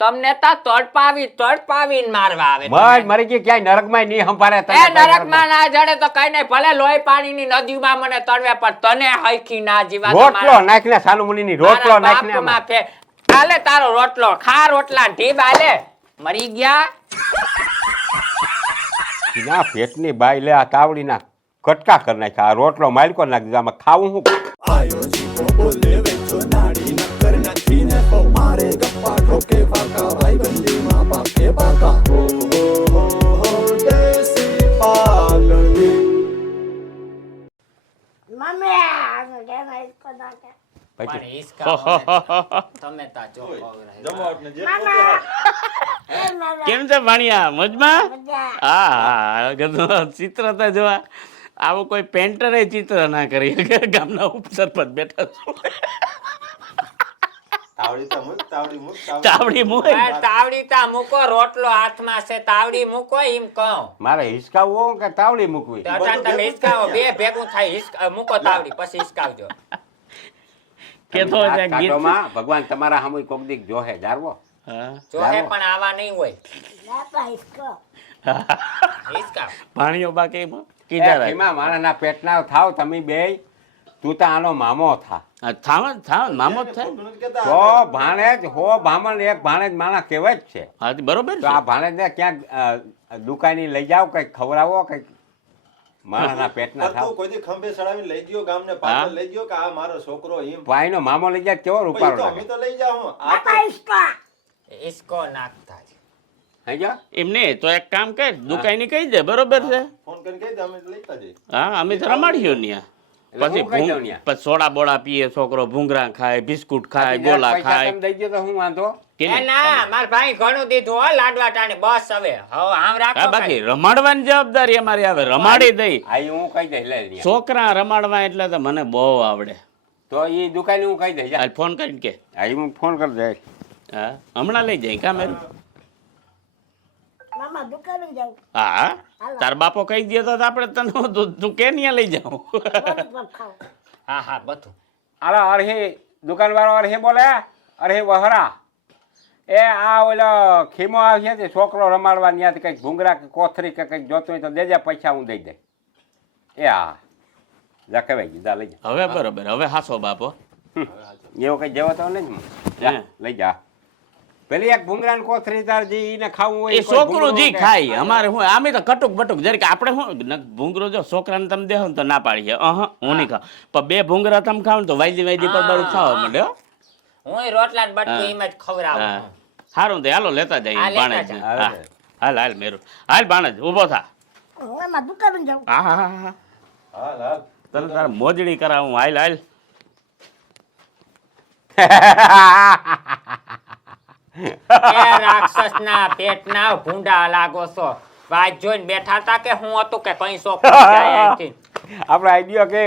તમને તા તડપાવીને મારવા આવે મરી ગઈ ક્યાંય નરકમાં નહીં સંભાળે એ નરકમાં ના જડે તો કઈ નહીં ભલે લોહી પાણીની નદીમાં મને તળવે પણ તને હૈખી ના જીવા રોટલો નાખને સાનુમુનિની રોટલો નાખને હાલે તારો રોટલો ખા રોટલા ઢીબ હાલે મરી ગયા ના પેટની બાઈ લે આ તાવડીના કટકા કરી નાખ્યા આ રોટલો માલકો નાખી દીધો આમાં ખાવું હું આયો જીવો બોલે વેચો નાડી નકર નથી ને તો મારે ગપ્પા ઠોકે પાકા ભાઈબંધીમાં પાકે પાકા હો દેસી પાલની મમ્મી આ કેમ ઇસકો નાખે પણ હિસકા તમે તા જો કેમ છે ભાણિયા મજમાં? હા ચિત્ર તો જોવા આવું કોઈ પેન્ટર ચિત્ર ના કરી ગામના ઉપસરપંચ બેઠા છું તાવડી મૂકો રોટલો હાથમાં છે તાવડી મૂકો એમ કહો મારે હિસકાવું કે તાવડી મૂકવી તમે હિસકાવો બે ભેગું થાય મૂકો તાવડી પછી હિસકાવજો કેતો છે ગીત ભગવાન તમારા સામે કોક દીક જોહે જારવો જોહે પણ આવા નહીં હોય લાપા ઇસકો હિસકાવ ભાણિયો બાકી એમાં મારાના પેટના થાવ તમે બે તું તો આનો મામો થા થાવ મામો જ થાય તો ભાણેજ હો ભામણ એક ભાણેજ માણા કહેવાય જ છે હા બરોબર તો આ ભાણેજ ને ક્યાંક દુકાની લઈ જાવ કઈક ખવડાવો કઈક મારાના પેટના થાવ કોઈ દી ખંભે ચડાવીને લઈ ગયો ગામને પાછળ લઈ ગયો કે આ મારો છોકરો એમ ભાઈનો મામો લઈ જાય કેવો રૂપાળો અમે તો લઈ જાઉં લાપા ઇસકો હિસકો નાખતા હે જા એમને તો એક કામ કર દુકાની કહી દે બરોબર છે ફોન કરીને કહી દે અમે લેતા જઈએ હા અમે તો રમાડ્યો ને પછી સોડા બોડા પીએ છોકરો ભૂંગરા ખાય બિસ્કુટ ખાય ગોલા ખાય દઈ દે તો હું વાંધો ના માર ભાઈ ઘણું દીધું હો લાડવા ટાણે બસ હવે આમ રાખો બાકી રમાડવાની જવાબદારી અમારી આવે રમાડી દઈ આ હું કહી દઈશ લે છોકરા રમાડવા એટલે તો મને બહુ આવડે તો એ દુકાને હું કહી દઈશ હાલ ફોન કરીને કે આ હું ફોન કરી દઈશ હા હમણાં લઈ જાય કા મેરું મામા દુકાને જાવ હા તાર બાપો કહી દે તો આપણે તને તું કે ન્યા લઈ જાઉં ખાવ હા બધું અરે અરે દુકાન વાળો અરે બોલે અરે વહરા એ આ ઓલો ખીમો આવશે તે છોકરો રમાડવા ત્યાંથી કંઈક ભૂંગરા કે કોથરી કે કંઈક જોતું હોય તો દેજે પૈસા હું દઈ દે એ હા લખવાઈ ગયું લઈ જા હવે બરોબર હવે હાસો બાપો એવો કઈ જેવો તો નહીં લઈ જા પેલી એક ભૂંગરા ને કોથરી તાર જી ને ખાવું હોય એ છોકરું જી ખાય અમારે હું આમે તો કટુક બટુક જરીક આપણે શું ભૂંગરો જો છોકરાને તમે દેહો ને તો ના પાડીએ હું નહીં ખાવ પણ બે ભૂંગરા તમે ખાવ ને તો વાયદી પર બારું ખાવા માંડે હું રોટલા ને બટકું એમ જ ખવડાવું સારું તો હાલો લેતા જઈએ બાણેજ હાલ હાલ મેરું હાલ બાણેજ ઉભો થા મામા દુકાને જાવ હા હા હા હાલ તને તારે મોજડી કરાવું હાલ હાલ રાક્ષસના પેટના ભૂંડા લાગો છો વાત જોઈને બેઠા હતા કે હું હતું કે કઈ શોખ આપડે આઈડિયો કે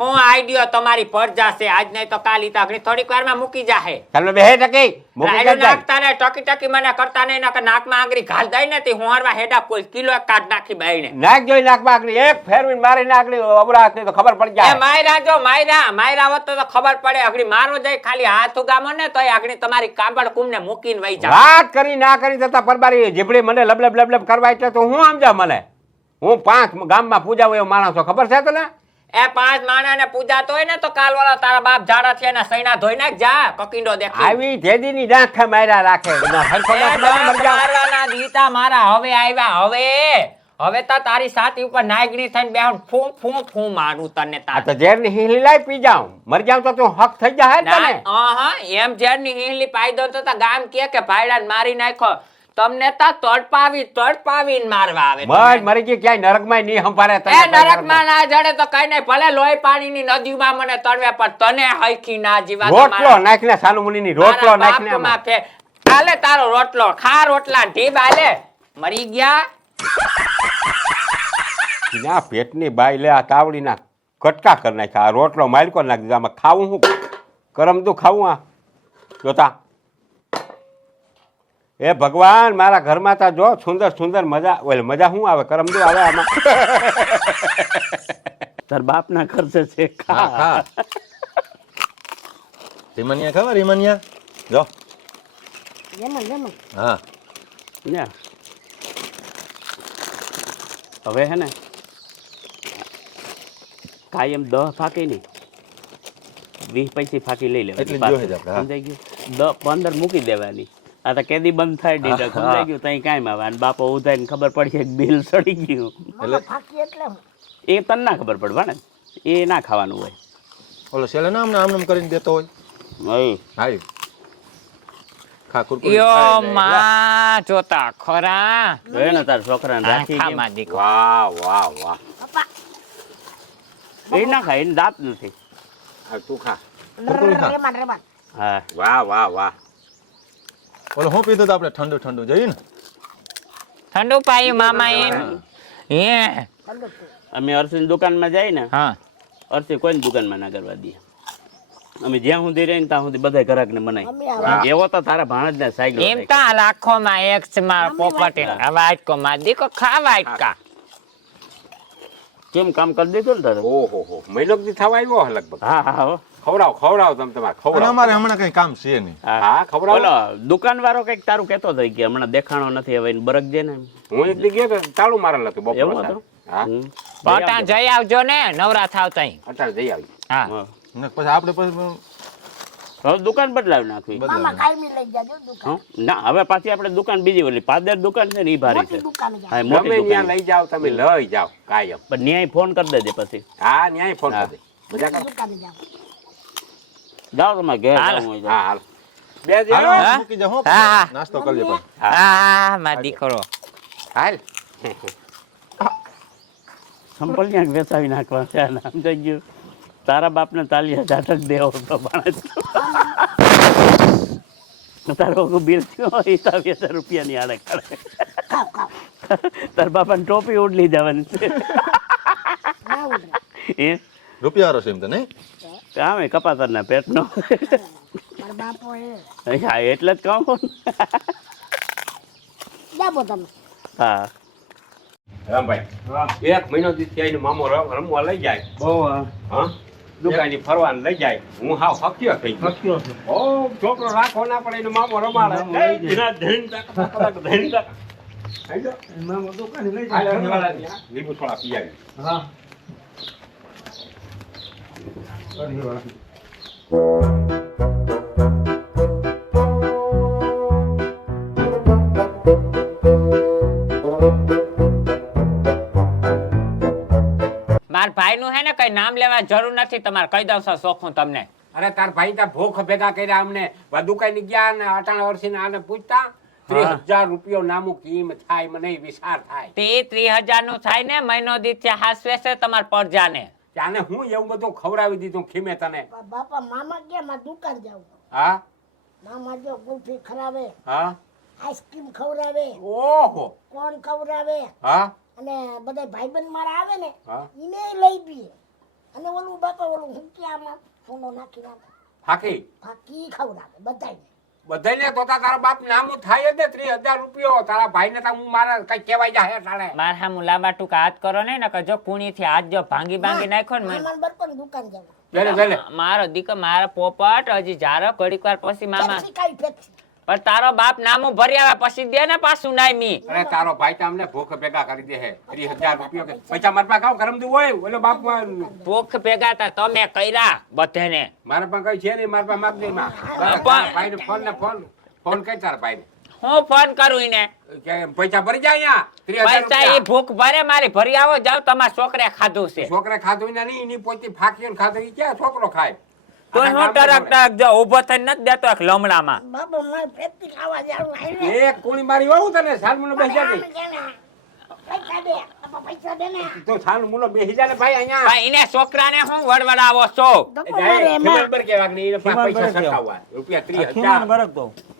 હું આઈડિયો તમારી પરજા છે આજ નહીં તો કાલી તકડી થોડીક વારમાં મૂકી જાહે ચાલો બે ટકી મૂકી રાયડો નાખતા ને ટકી મને કરતા નહીં નકર નાકમાં આંગળી ઘાલ દઈ ને તે હું હરવા હેડા કોઈ કિલો એક કાઢ નાખી બાઈને નાક જોઈ નાકમાં આકડી એક ફેરવીને મારી નાકડી અબરાત તો ખબર પડી એ જાય માયરા જો માયરા હોત તો ખબર પડે અગડી મારો જાય ખાલી હાથ ઉગામો ને તોય આગળી તમારી કાબડ કુમને મૂકીને વઈ જાવ વાત કરી ના કરી જતા પરબારી જીબડી મને લબલબ લબલબ કરવા એટલે તો હું સમજા મને હું 5 ગામમાં પૂજા હોય માણસો ખબર છે તને એ 5 માણાને પૂજાતો હોય ને તો કાલ વાળા તારા બાપ જાડા થયા ને સૈના ધોઈ નાખ જા કકીંડો દેખી આવી જેદીની ડાંખે માર્યા રાખે મારવાના દીતા મારા હવે આવ્યા હવે તા તારી સાથી ઉપર નાગણી થઈને બેહું ફૂ મારું તને આ તાર તો ઝેરની હિલી લાઈ પી જાઉં મર જાઉં તો તું હક થઈ જાય તને એમ ઝેરની હિંગલી પાઈ દો તો ગામ કે ભાઈડાને મારી નાખો તમને તા તડપાવીને મારવા આવે મરી ગઈ ક્યાંય નરકમાં નહીં સંભાળે એ નરકમાં ના જડે તો કઈ નહીં ભલે લોહી પાણીની નદીમાં મને તળવે પણ તને હૈખી ના જીવા રોટલો નાખને સાનુમુનિની રોટલો નાખને હાલે તારો રોટલો ખા રોટલા ઢીબ હાલે મરી ગયા ના પેટની બાઈ લે આ તાવડીના કટકા કરી નાખ્યા આ રોટલો માલકો નાખી દીધો આમાં ખાવું હું કરમ તું ખાવું આ જોતા એ ભગવાન મારા ઘરમાં તા જો સુંદર સુંદર મજા ઓલે મજા શું આવે કરમદુ આવે આમાં તાર બાપના ખર્ચે છે ખા રીમનિયા ખબર રીમનિયા જો જમણ હા ને હવે હે ને કાયમ 10 ફાકી નહીં 20 પૈસી ફાકી લઈ એટલી લેવાની જ જોઈએ છે આપણે, હા. સમજાઈ ગયું 10-15 મૂકી દેવાની આ તો કેદી બંધ થાય ડીડક સમજાઈ ગયું તઈ કાંઈ આવે અને બાપો ઉધાઈને ખબર પડી કે બિલ સડી ગયું મામા ફાકી એટલે હું એ તને ના ખબર પડવા ને એ ના ખાવાનું હોય ઓલો છેલ્લે ના આમ કરીને દેતો હોય નહીં હા ઈ. ખા કુરકુરી યો ખાઈ લે. માં જોતા ખરા જોયે ને તાર છોકરાને રાખી કેમ? આખામાં દીકરો વાહ વાહ વાહ પપ્પા એ ના ખાય એને દાંત નથી આ તું ખા કુરકુરી ખા. રેમાન હા વાહ વાહ વાહ ઓલો હું પીધું તો આપણે ઠંડુ ઠંડુ જઈએ ને ઠંડુ પાયું મામા એમ હે અમે અરસીની દુકાનમાં જાય ને હા અરસી કોઈની દુકાનમાં ના કરવા દઈએ અમે જ્યાં સુધી રહીને ત્યાં સુધી બધા ગ્રાહકને મનાય અમે આવા એવો તો તારા ભાણજને સાયકલ એમ તા લાખોમાં એક છે મારા પોપટી વાટકો માં દીકો ખા વાટકા કેમ કામ કરી દીધું ને તારે ઓહો હો મહિનો દી થવા આવ્યો હે લગભગ હા હા હો. ખવડાવ તમે તમારે અને ખવડાવ અમારે હમણાં કઈ કામ છે નહીં હા ખવડાવ બોલો દુકાન વાળો કઈક તારું કેતો હતો કે હમણાં દેખાણો નથી હવે એને બરક જે ને હું એક દી ગયો તો તાળું મારેલ હતું બપોર એવું હતું? હા હમ. પટા જઈ આવજો ને નવરા થાવ તઈ અત્યારે જઈ આવી હા હા. ને પછી આપણે પછી હવે દુકાન બદલાવી નાખવી મામા કાયમી લઈ જાજો દુકાન હં? ના હવે પાછી આપણે દુકાન બીજી ઓલી પાદર દુકાન છે ને ઈ ભારી છે મોટી દુકાને જાઓ હા ગમે મોટી ત્યાં દુકાન લઈ જાઓ તમે લઈ જાઓ કાયમ પણ ન્યાય ફોન કરી દેજે પછી હા ન્યાય ફોન કરી દે મજા મોટી કર દુકાને જાઓ જાઓ તમારે ઘેર હાલો. જાવું હોય તો. હા હાલો બે હાલો, જણો હા? મૂકી જાઓ, હો, હા. નાસ્તો કરી લે પણ હા મારો દીકરો હાલ સંપલ ક્યાંક વેચાવી નાખવા છે આને સમજાઈ ગયું તારા બાપને તાલિયા ઝાટક દેવો તો માણસ તારો બિલ થયો 27,000 રૂપિયાની આડે કાઢે ખાવ ખાવ તાર બાપાને ટોપી ઉડલી જવાની છે ના ઉડે એ રૂપિયા છે એમ તો નહીં કામે કપાતરના પેટનો મારા બાપો એ હા એટલે જ કહું જાબો તમે હા રામભાઈ એક મહિનો દી થયા એનો મામો રમવા લઈ જાય બહુ હા દુકાની ફરવાનું લઈ જાય હું હાવ ફક્યો થઈ ગયો ઓ છોકરો રાખો ના પડે એનો મામો રમાડે ધીરા ધીન તક ધીન તક મામો દુકાને લઈ જાય લીંબુ થોડા પીયાવી મારા ભાઈ નું હે ને કઈ નામ લેવા જરૂર નથી તમારે કહી દઉં છું સોખું તમને અરે તાર ભાઈ તા ભૂખ ભેગા કર્યા અમને દુકાને ગયા ને 18 વર્ષની આને પૂછતા 30,000 રૂપિયો નામું કિંમ થાય મને વિચાર થાય તે 30,000 નું થાય ને મહિનો દીઠ હાસવે છે તમારા પરજાને ત્યાંને હું એવું બધું ખવડાવી દીધું ખીમે તને બાપા મામા કે મારે દુકાન જાવ હા મામા જો ગુલ્ફી ખરાવે હા આઈસ્ક્રીમ ખવડાવે ઓહો કોણ ખવડાવે હા અને બધા ભાઈબંધ મારા આવે ને હા ઈને લઈ પીએ અને ઓલું બાપા ઓલું હુંકિયામાં સોનો નાખી નાખે ફાકી ફાકી ખવડાવે બધાને બધાને તો તારા બાપ નામું થાય જ ને 30,000 રૂપિયો તારા ભાઈને તા હું મારા કઈ કહેવાય જાય તારે મારા હામું લાંબા ટૂંકા હાથ કરો ને નકર જો કુણી થી હાથ જો ભાંગી નાખ્યો ને મને- મામાને બરપણ દુકાન જાવ વેલે વેલે મારો દીકરો મારો પોપટ હજી જારો ઘડીક વાર પછી મામા પેપ્સી કાઈ પેપ્સી પણ તારો બાપ નામું ભરી આવે પછી દે ને પાછું નાય મી અરે તારો ભાઈ તો અમને ભૂખ ભેગા કરી દે હે 30,000 રૂપિયો કે પૈસા મારા પાસે કામ ગરમ દુ હોય ઓલો બાપ ભૂખ ભેગા તા તમે કર્યા બધાને મારા પાસે કઈ છે નહીં મારા પાસે માગ દે માં ભાઈને ફોન કઈ તારા ભાઈને હું ફોન કરું ઈને કે પૈસા ભરી જાય અહીંયા 30,000 પૈસા એ ભૂખ ભરે મારી ભરી આવો જાવ તમારા છોકરે ખાધું છે છોકરે ખાધું ને નહીં એની પોતી ફાકીને ખાધું ઈ ક્યાં છોકરો ખાય તો હું ટરક ટરક જો ઊભો થઈને નથી દેતો એક લમડામાં બાપા મારે પેપ્સી ખાવા જાવ હાલે એક કોણી મારી વાળું તને સાલમુનો બેસી જાય પૈસા દે બાપા પૈસા દે ને તો સાલમુનો બેસી જાય ને ભાઈ અહીંયા ભાઈ એને છોકરાને હું વડવડાવો છો તો એ જાય, મારે એમાં ખબર કે વાગની એને પૈસા સરખાવવા રૂપિયા 30,000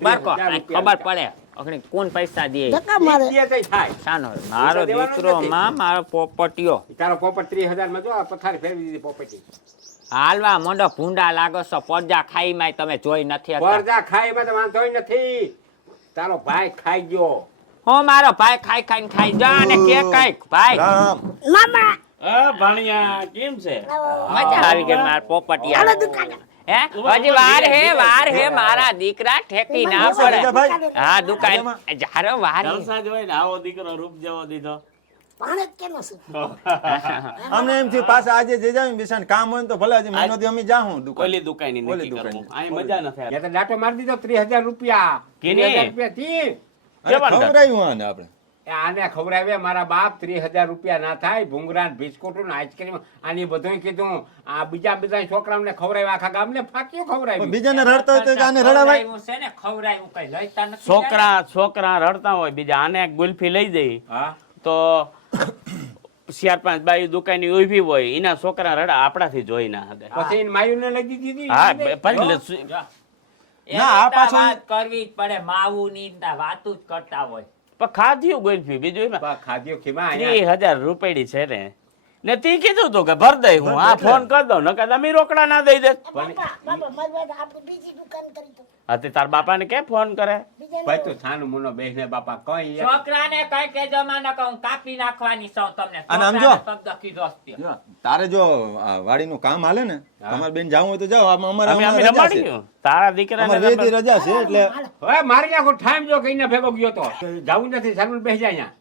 બારકો ખબર પડે અગણી કોણ પૈસા દે ધક્કા મારે ઈ દે થાય સાનો મારો દીકરો માં મારો પોપટીયો તારો પોપટ 30,000 માં જો આ પથારી ફેરવી દીધી પોપટી હાલવા મોંડો ભૂંડા લાગો છો પડજા ખાઈ માં તમે જોઈ નથી હતા. પરજા ખાઈ માં તો વાંધો નથી તારો ભાઈ ખાઈ ગયો હું મારો ભાઈ ખાઈ ખાઈને ખાઈ જા ને કે કઈક ભાઈ રામ મામા હા ભાણિયા કેમ છે મજા આવી ગઈ મારા પોપટિયા ચાલો દુકાને હે હજી વાર હે મારા દીકરા ઠેકી ના પડે ભાઈ હા દુકાન જારો વાર હે. જલસા જ હોય ને આવો દીકરો રૂપ જેવો દીધો પાણે જ કેનો છે અમને એમ થયું પાછા આજે જે જાવ બિસાન કામ હોય ને તો ભલે આજે મહિનો દી અમે જાહું દુકાન ઓલી દુકાની ઓલી નક્કી કરવું દુકાની. આ મજા નથી યા તો દાંટો મારી દીધો 30,000 રૂપિયા કેને? 30,000 રૂપિયા થી અરે કેવા ખવડાવ્યું આને આપણે એ આને ખવડાવ્યા મારા બાપ 30,000 રૂપિયા ના થાય ભૂંગરા ને બિસ્કુટ ને આઈસ્ક્રીમ આની બધું કીધું આ બીજા છોકરાઓને ખવડાવ્યા આખા ગામને ફાક્યું પણ ખવડાવ્યું બીજાને રડતા હોય તો આને રડાવાય ખવડાવ્યું છે ને ખવડાવ્યું કઈ લઈતા નથી છોકરા રડતા હોય બીજા આને એક ગુલ્ફી લઈ જઈ હા તો 4-5 બાયું દુકાની ઉભી હોય એના છોકરા રડા આપણાથી જોઈ ના હકે પછી એને માયુને લઈ દીધી હા હતી. પછી ના ના, આ પાછું- વાત કરવી જ પડે માવું ની વાતું જ કરતા હોય પણ ખાધ્યું ગુલ્ફી બીજું એમાં બા, ખાધ્યો ખીમા અહીંયા. 30,000 રૂપિયાની છે ને ને તી કીધું તું કે ભર દઈ હું આ ફોન કરી દઉં નકર તમે રોકડા ના દઈ દે બાપા મજબૂત આપણે બીજી દુકાન કરી તો હા તે તાર બાપાને કે ફોન કરે બીજાને ભાઈ તું છાનું મુનો બેસને બાપા કઈ એક- છોકરાને કઈ કેજો માં ન કહું કાપી નાખવાની સૌ તમને અને આમ જો. છોકરાને શબ્દ કીધો જ તે. જો, તારે જો આ વાડીનું કામ હાલે ને તમારે બેન જાવું હોય તો જાઓ આમાં અમારે અમે અમારે રજા છે રમાડ્યું તારા દીકરાને અમારે 2 દી રજા છે એટલે હવે મારી નાખો ટાઈમ જો કઈને ભેગો ગયો તો જાવું નથી છાનું બેસી જાય અહીંયા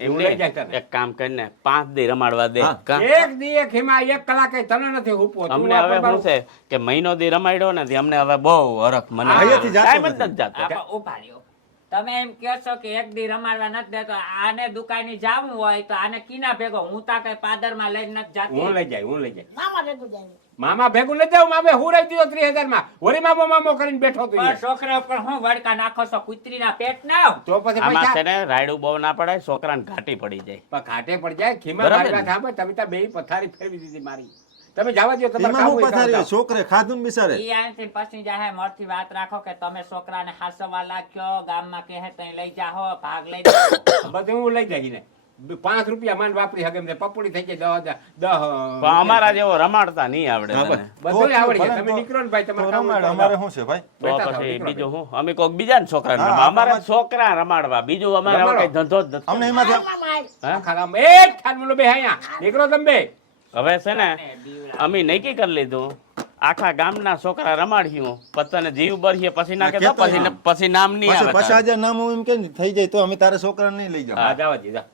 એમ લઈ જાય તને. એક કામ કરીને 5 દી રમાડવા દે હા. કા? એક દી એક ખીમા 1 કલાકે તને નથી ઉપવો તું અમને આ હવે તમારું- શું છે કે મહિનો દી રમાડ્યો ને તે અમને હવે બહુ હરખ મને અહીંયાથી જાતો ટાઈમ જ નથી. નથી જાતો આમાં ઉભા રહ્યો તમે એમ કહો છો કે એક દી રમાડવા નથી દેતો આને દુકાને જાવું હોય તો આને કીના ભેગો હું તા કઈ પાદર માં લઈને નથી જાતી હું લઈ જાય મામા ભેગું જાય મામા ભેગું નથી જાવ મામે હું રહી દીધો 30,000 માં વળી મામો કરીને બેઠો તું પણ અહીંયા. છોકરા ઉપર હું વડકા નાખો છો કુતરીના પેટ ના તો પછી આમાં પૈસા છે ને રાયડું બહુ ના પડાય છોકરાને ઘાટી પડી જાય પણ ઘાટે પડી જાય ખીમા બરાબર મારી ને? વાત સાંભળ તમે ત્યાં બેય પથારી ફેરવી દીધી મારી તમે જવા દો તમારે એમાં કામ હું હોય પથારી કામ છોકરે ખાધું ને બિચારે ઈ આનથી પછી જાહે મોરથી વાત રાખો કે તમે છોકરાને હાસવા લાગ્યો ગામમાં કહે તઈ લઈ જાહો ભાગ લઈ જાઓ. જાઓ. બધું હું લઈ જાય ને 5 રૂપિયા માંડ વાપરી હગે એમને પપોડી થઈ જાય 10 પણ અમારા જેવો રમાડતા નહીં આવડે હા, મને. બસ. બધું તો આવડી જાય ભલે તમે તો- નીકળો ને ભાઈ તો તમારે કામ હોય રમાડો, તો અમારે જાઓ. શું છે ભાઈ તો બેઠા થાઓ, પછી નીકળો બીજું હું અમે કોઈક બીજાને છોકરાને હા, રમાડવા. અમારે અમારે- છોકરા રમાડવા બીજું અમારે હવે રમાડો. કઈ ધંધો જ નથી અમને એમાંથી મામા આય. હા? આખા ગામ એક થાન મુલો બે અહીંયા નીકળો તમે બે હવે છે ને અમે નક્કી કરી લીધું આખા ગામના છોકરા રમાડ્યું પતને જીવ બરહીએ પછી ના હા, કહેતો કહેતો પછી હા. પછી નામ નહીં પછી આવે 50,000 નામ હું એમ કે ને થઈ જાય તો અમે તારા છોકરાને નહીં લઈ જાવ હા જવા દે જા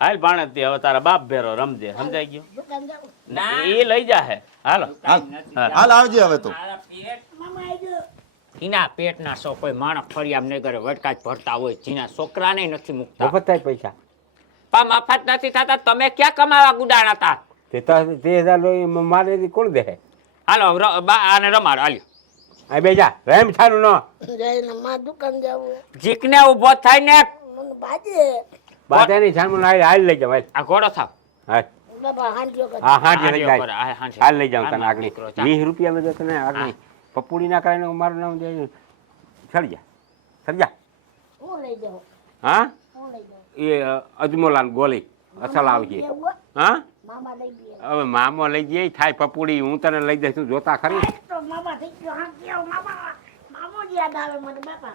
હાલ ભાણેજ થી હવે તારા બાપ ભેરો રમજે સમજાઈ ગયું દુકાન જાઉં ના. એ લઈ જાહે હાલો હાલ હા. હાલ આવજે હવે તો મારા પેટ મામા આઈ ગયો એના પેટના સો કોઈ માણસ ફરિયામ નહીં કરે વટકા જ ભરતા હોય જેના છોકરાને નથી મુકતા મફત થાય પૈસા પણ મફત નથી થતા તમે ક્યાં કમાવા ગુડાણા હતા તે તો 30,000 મારે કોણ દે હાલો આને રમાડો હાલ્યો આ બે જા રેમ છાનું નો જઈને માં દુકાન જાવું જીકને ઊભો થાય ને મને બાજે બાધાની છાનું હાલ લઈ જાવ આ ઘોડો થાવ હાલ બાપા હાંડ્યો કર હા હા લઈ હાલ્યો જાય કરે, હા, હાંજે. હાલ લઈ જાઉં તને હાલમાં આગળ નીકળો, જા. 20 રૂપિયા માં જો તને આગળ પપુડી ના કરાવીને મારું નામ દે સરી જા હું લઈ જાઉં હા હું લઈ જાઉં એ અજમોલાન ગોલી અસલ આવજે એવું હા મામા લઈ ગયો હવે મામો લઈ જઈએ થાય પપુડી હું તને લઈ જઈશ તું જોતા ખરી તો મામા થઈ ગયો હા કેવો મામા મામો જ યાદ આવે મને બાપા